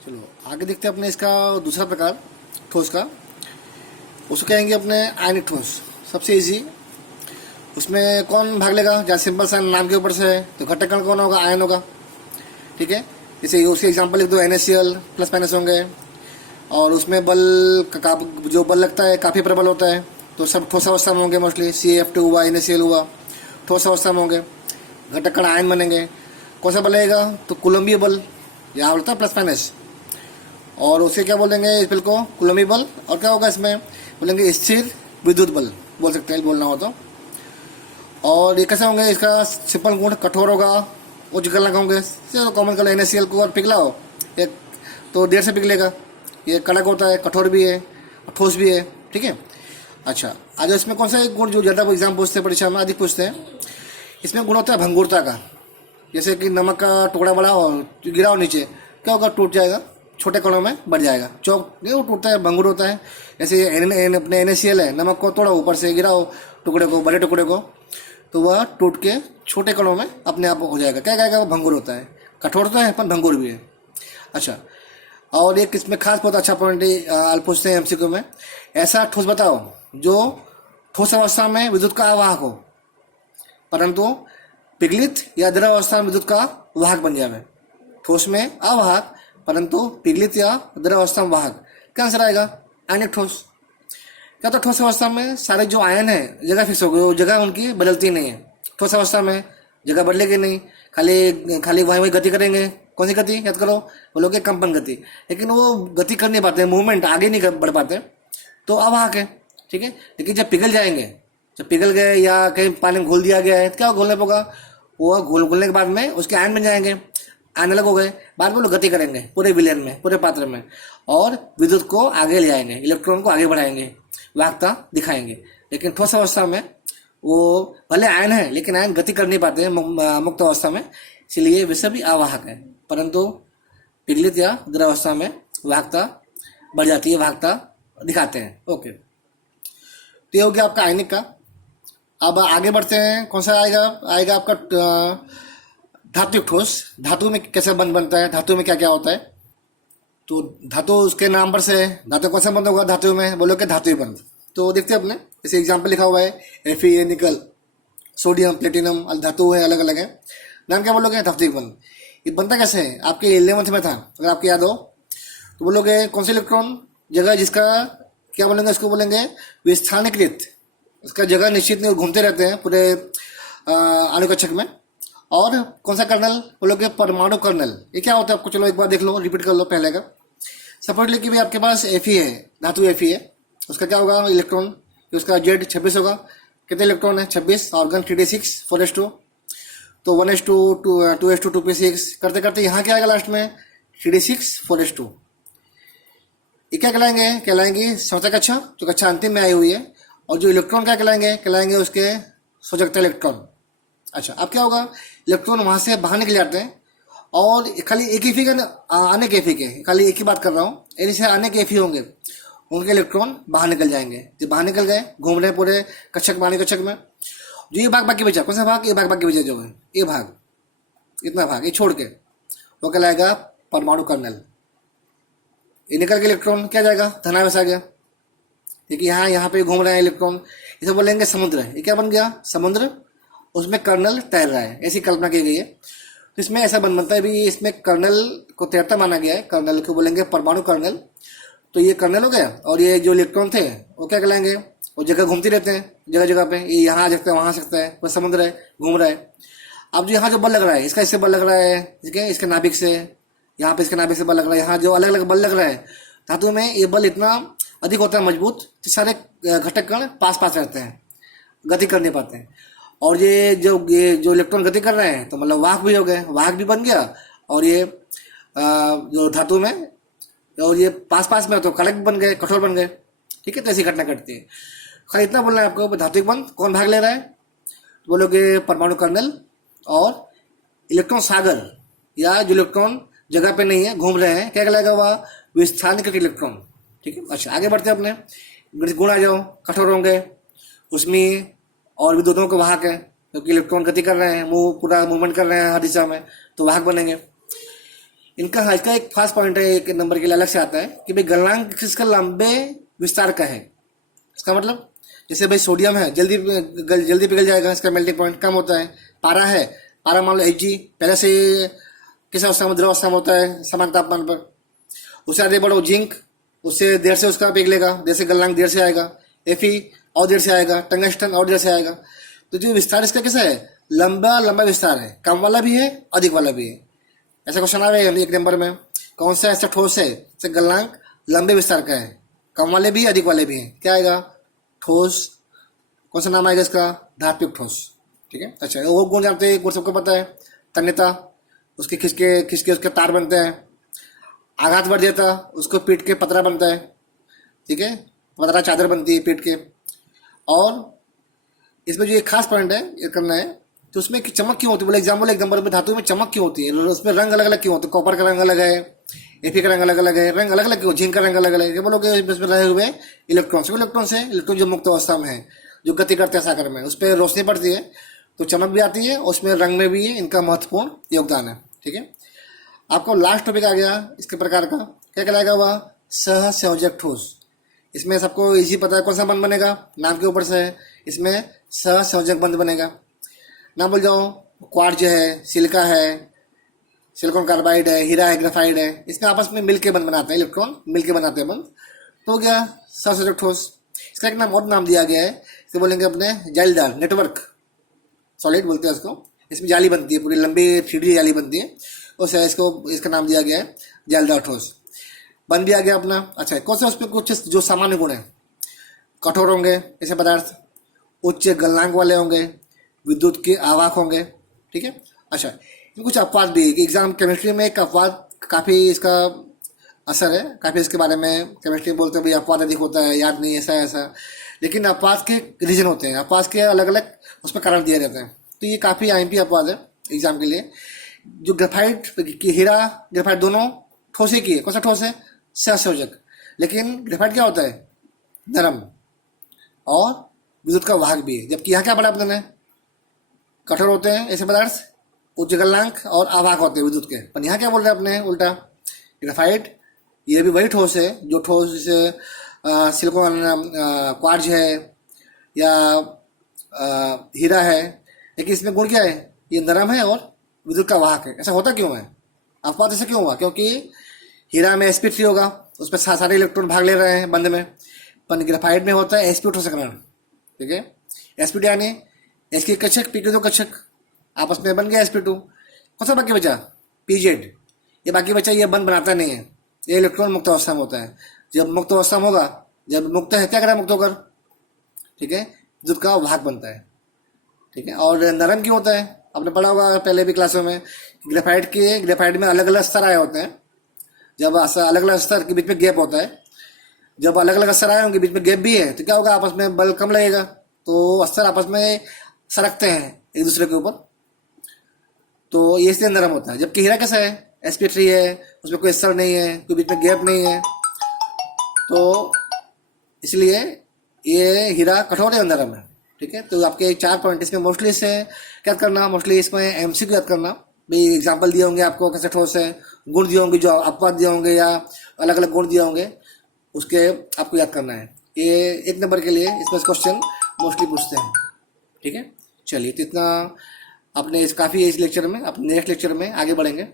चलो आगे देखते हैं अपने इसका दूसरा प्रकार ठोस का। उसको कहेंगे अपने आयनिक ठोस। सबसे इजी, उसमें कौन भाग लेगा? जहाँ सिंपल सा नाम के ऊपर से है तो घटक कण कौन होगा? आयन होगा। ठीक है, जैसे उसके एग्जांपल लिख दो, NaCl प्लस माइनस होंगे। और उसमें बल जो बल लगता है काफ़ी प्रबल होता है, तो सब ठोस अवस्था में होंगे मोस्टली। CF2 हुआ, NaCl हुआ, ठोस अवस्था में होंगे। घटक कण आयन बनेंगे। कौन सा बल लगेगा? तो कुलम्बीय बल, यहाँ बोलता है प्लस माइनस। और उसे क्या बोलेंगे इस बल को? कुलम्बीय बल। और क्या होगा इसमें? बोलेंगे स्थिर विद्युत बल बोल सकते हैं, बोलना हो तो। और ये कैसे होंगे? इसका सिंपल गुण कठोर होगा, उच्च गलनांक होंगे। चलो कॉमन कर लो, NaCl को और पिघलाओ एक तो देर से पिघलेगा। ये कड़क होता है, कठोर भी है और ठोस भी है। ठीक है, अच्छा आज इसमें कौन सा एक गुण जो ज़्यादा एग्जाम पूछते हैं, परीक्षा में अधिक पूछते हैं, इसमें गुण होता है भंगुरता का। जैसे कि नमक का टुकड़ा बड़ा हो, गिराओ नीचे, क्या होगा? टूट जाएगा, छोटे कणों में बढ़ जाएगा। चौक नहीं, वो टूटता है, भंगुर होता है। जैसे अपने NaCl है, नमक को तोड़ो, ऊपर से गिराओ टुकड़े को, बड़े टुकड़े को, तो वह टूट के छोटे कणों में अपने आप हो जाएगा। क्या कहेगा? वो भंगुर होता है। कठोर तो है पर भंगुर भी है। अच्छा, और एक इसमें खास बहुत अच्छा पॉइंट पूछते हैं MCQ में, ऐसा ठोस बताओ जो ठोस अवस्था में विद्युत का आवाहक हो परंतु पिघलित या द्रव अवस्था में विद्युत का वाहक बन जाए। ठोस में अवाहक परंतु पिघलित या द्रव अवस्था में वाहक। क्या आंसर आएगा? आयनिक ठोस। क्या? तो ठोस अवस्था में सारे जो आयन है जगह फिक्स हो गई, वो जगह उनकी बदलती नहीं है। ठोस अवस्था में जगह बदलेगी नहीं, खाली खाली वहीं वहीं गति करेंगे। कौन सी गति याद करो? बोलोगे कंपन गति। लेकिन वो गति कर नहीं पाते, मूवमेंट आगे नहीं बढ़ पाते, तो अवाहक है। ठीक है, लेकिन जब पिघल जाएंगे, जब पिघल गए या कहीं पानी में घोल दिया गया है, तो क्या घोलने होगा? वो घोलने के बाद में उसके आयन बन जाएंगे, आयन अलग हो गए, बाद में लोग गति करेंगे पूरे विलयन में, पूरे पात्र में, और विद्युत को आगे ले जाएंगे, इलेक्ट्रॉन को आगे बढ़ाएंगे, वाहकता दिखाएंगे। लेकिन ठोस अवस्था में वो भले आयन है लेकिन आयन गति कर नहीं पाते हैं मुक्त अवस्था में, इसलिए वे सभी अवाहक है। परंतु पिघलित या द्रव अवस्था में वाहकता बढ़ जाती है, वाहकता दिखाते हैं। ओके, तो ये हो गया आपका आयनिक का। अब आगे बढ़ते हैं, कौन सा आएगा आपका धात्विक ठोस। धातु में कैसे बनता है, धातु में क्या क्या होता है? तो धातु उसके नाम पर से, धातु कौन सा बंद होगा धातु में? बोलो कि धातु बंद। तो देखते हैं अपने, जैसे एग्जाम्पल लिखा हुआ है Fe निकल, सोडियम, प्लेटिनम, धातु है, अलग अलग है, नाम क्या बोलोगे? धात्विक बंध। ये बनता कैसे है? आपके 11th में था, अगर आपको याद हो तो बोलोगे कौन से इलेक्ट्रॉन जगह जिसका क्या बोलेंगे, इसको बोलेंगे विस्थानीकृत। उसका जगह निश्चित नहीं, घूमते रहते हैं पूरे अणुकक्षक में। और कौन सा कर्नल? बोलोगे परमाणु कर्नल। ये क्या होता है आपको, चलो एक बार देख लो, रिपीट कर लो पहले का। सपोज लेके भी आपके पास Fe है, धातु Fe है, उसका क्या होगा इलेक्ट्रॉन? उसका Z 26 होगा। कितने इलेक्ट्रॉन है? 26। ऑर्गन 3d6 4s2, तो 1s2 2s2 2p6 करते करते यहाँ क्या आएगा लास्ट में? 3d6 4s2। ये क्या कहलाएंगे संयोजक कक्षा, जो कक्षा अंतिम में आई हुई है। और जो इलेक्ट्रॉन क्या कहलाएंगे उसके संयोजकता इलेक्ट्रॉन। अच्छा, अब क्या होगा? इलेक्ट्रॉन वहां से बाहर निकल जाते हैं, और खाली एक ही फिगर अनेक एफी के, खाली एक ही बात कर रहा हूँ, ऐसे अनेक एफी होंगे, उनके इलेक्ट्रॉन बाहर निकल जाएंगे। जब बाहर निकल गए, घूम रहे पूरे कक्षक, बाहरी कक्षक में, जो ये भाग बाकी बचा, कौन सा भाग? ये भाग बाकी बचा जो है, ये भाग, इतना भाग ये छोड़ के, वो कहलाएगा परमाणु कर्नल। ये निकल के इलेक्ट्रॉन क्या जाएगा? धनावेश आ गया। देखिए यहाँ पे घूम रहे हैं इलेक्ट्रॉन, इसे बोलेंगे समुद्र। ये क्या बन गया? समुद्र, उसमें कर्नल तैर रहा है, ऐसी कल्पना की गई है। तो इसमें ऐसा बनता है भी, इसमें कर्नल को तैरता माना गया है, कर्नल को बोलेंगे परमाणु कर्नल। तो ये कर्नल हो गया, और ये जो इलेक्ट्रॉन थे वो क्या कहलाएंगे? वो जगह घूमती रहते हैं, जगह जगह पे, ये यहाँ आ सकता है, वहाँ आ सकता है, वो समुद्र है, घूम रहा है। अब जो यहाँ जो बल लग रहा है, इसका इससे बल लग रहा है, ठीक है, इसके नाभिक से, यहाँ पे इसके नाभिक से बल लग रहा है, यहाँ जो अलग अलग बल लग रहा है धातु में, ये बल इतना अधिक होता है मजबूत, तो सारे घटक कण पास पास रहते हैं, गति कर नहीं पाते हैं। और ये जो इलेक्ट्रॉन गति कर रहे हैं, तो मतलब वाहक भी हो गए, वाहक भी बन गया, और ये जो धातु में, और ये पास पास में तो कड़क बन गए, कठोर बन गए। ठीक है, तो ऐसी घटना घटती है। खाली इतना बोलना है आपको, धात्विक बंध कौन भाग ले रहा है? तो बोलोगे परमाणु कर्नल और इलेक्ट्रॉन सागर, या जो इलेक्ट्रॉन जगह पे नहीं है, घूम रहे हैं, क्या कहलाएगा? वह विस्थानीकृत इलेक्ट्रॉन। ठीक है, अच्छा आगे बढ़ते हैं अपने। गुण आ जाओ, कठोर होंगे, उसमें और भी दोनों को वाहक है, क्योंकि इलेक्ट्रॉन गति कर रहे हैं, पूरा मूवमेंट कर रहे हैं हर दिशा में, तो वाहक बनेंगे। इनका हाँ, इसका एक खास पॉइंट है, एक नंबर के लिए अलग से आता है कि भाई गलनांक किसका लंबे विस्तार का है। इसका मतलब जैसे भाई सोडियम है, जल्दी पिघल जाएगा, इसका मेल्टिंग पॉइंट कम होता है। पारा है, पारा मान लो Hg पहले से किस अवस्था में, द्रव अवस्था में होता है समान तापमान पर। उससे आगे बढ़ो जिंक, उससे देर से उसका पिघलेगा, देर से गलनांक देर से आएगा। Fe और देर से आएगा, टंगस्टन और देर से आएगा। तो जो विस्तार इसका कैसा है, लंबा लंबा विस्तार है, कम वाला भी है अधिक वाला भी है। ऐसा क्वेश्चन आ रहा है एक नंबर में, कौन सा ऐसा ठोस है जिसका गलनांक लंबे विस्तार का है, कम वाले भी अधिक वाले भी हैं, क्या आएगा, ठोस। कौन सा नाम आएगा इसका, धात्विक ठोस। ठीक है, अच्छा वो गुण जानते हैं, गुण सबको पता है। तन्यता, उसके खिसके खिसके उसके तार बनते हैं। आघात वर्ध्यता, उसको पीट के पतरा बनता है। ठीक है, पतरा चादर बनती है पीट के। और इसमें जो एक खास पॉइंट है ये करना है, तो उसमें चमक क्यों होती है, बोले एग्जाम्पल एक नंबर में धातु में चमक क्यों होती है, उसमें रंग अलग अलग क्यों होते हैं, कॉपर का रंग अलग है, Fe का रंग अलग अलग है, रंग अलग अलग क्यों, जिंक का रंग अलग अलग है, क्या बोलोगे, इसमें रहे हुए इलेक्ट्रॉन से इलेक्ट्रॉन जो मुक्त अवस्था में है, जो गति करते हैं सागर में, उस पर रोशनी पड़ती है तो चमक भी आती है, उसमें रंग में भी इनका महत्वपूर्ण योगदान है। ठीक है, आपको लास्ट टॉपिक आ गया इसके प्रकार का, क्या कहलाएगा वह, सहसंयोजक ठोस। इसमें सबको इजी पता है कौन सा बंध बनेगा, नाम के ऊपर से है, इसमें सहसंयोजक बंध बनेगा। नाम बोल जाओ, क्वार्ट्ज है, सिलिका है, सिलिकॉन कार्बाइड है, हीरा है, ग्रेफाइड है, इसमें आपस में मिलके बंध बनाते हैं, इलेक्ट्रॉन मिलके बनाते हैं बंध, तो हो गया सहसंयोजक ठोस। इसका एक नाम और नाम दिया गया है, इसे बोलेंगे अपने जालीदार, नेटवर्क सॉलिड बोलते हैं इसको। इसमें जाली बनती है, पूरी लंबी 3D जाली बनती है, उस इसको इसका नाम दिया गया है जालीदार ठोस। बन भी आ गया अपना। अच्छा, कौन सा उसमें कुछ जो सामान्य गुण है, कठोर होंगे ऐसे पदार्थ, उच्च गलनांक वाले होंगे, विद्युत के आवाहक होंगे। ठीक है, अच्छा कुछ अपवाद भी, एग्जाम केमिस्ट्री में एक अपवाद काफ़ी इसका असर है, काफ़ी इसके बारे में केमिस्ट्री बोलते हैं भाई अपवाद अधिक होता है, याद नहीं ऐसा ऐसा, लेकिन अपवाद के रीजन होते हैं, अपवाद के अलग अलग उसमें कारण दिए जाते हैं। तो ये काफ़ी IMP अपवाद है एग्जाम के लिए। जो ग्रेफाइट की, हीरा ग्रेफाइट दोनों ठोस ही की है, कौन सा ठोस है, सहसंयोजक। लेकिन ग्रेफाइट क्या होता है, नरम और विद्युत का वाहक भी है, जबकि यहाँ क्या पढ़ा अपने ने, कठोर होते हैं ऐसे पदार्थ, उच्च गलनांक और आवाहक होते हैं विद्युत के। पर यहाँ क्या बोल रहे हैं अपने उल्टा, ग्रेफाइट ये भी वही ठोस है जो ठोस जैसे सिलिकॉन क्वार्ट्ज है या हीरा है, लेकिन इसमें गुण क्या है, ये नरम है और विद्युत का वाहक है। ऐसा होता क्यों है, अपवाद ऐसा क्यों हुआ, क्योंकि हीरा में sp3 होगा, उस पर सारे इलेक्ट्रॉन भाग ले रहे हैं बंध में, पर ग्रेफाइट में होता है sp2 संकरण। ठीक है, sp2 यानी s की कक्षक, p की 2 कक्षक, आपस में बन गया sp2। कौन सा बाकी बचा, pz, ये बाकी बचा, ये बंध बनाता नहीं है, ये इलेक्ट्रॉन मुक्त अवस्था में होता है। जब मुक्त अवस्था में होगा, जब मुक्त है क्या करा मुक्त होकर, ठीक है, विद्युत का वाहक बनता है। ठीक है, और नरम क्यों होता है, आपने पढ़ा होगा पहले भी क्लासों में, ग्रेफाइट में अलग अलग स्तर आए होते हैं, जब अलग अलग स्तर के बीच में गैप होता है, जब अलग अलग स्तर आए होंगे बीच में गैप भी है, तो क्या होगा, आपस में बल कम लगेगा, तो स्तर आपस में सरकते हैं एक दूसरे के ऊपर, तो ये इसलिए नरम होता है। जबकि हीरा कैसा है, sp3 है, उसमें कोई स्तर नहीं है, कोई बीच में गैप नहीं है, तो इसलिए ये हीरा कठोर है और नरम है। ठीक है, तो आपके 4 पॉइंट इसमें मोस्टली से याद करना, मोस्टली इसमें MCQ याद करना, भाई एग्जाम्पल दिए होंगे आपको कैसे ठोस है, गुण दिए होंगे, जो अपवाद दिए होंगे या अलग अलग गुण दिए होंगे, उसके आपको याद करना है। ये 1 नंबर के लिए इसमें क्वेश्चन मोस्टली पूछते हैं। ठीक है, चलिए तो इतना अपने काफ़ी इस लेक्चर में, अपने नेक्स्ट लेक्चर में आगे बढ़ेंगे।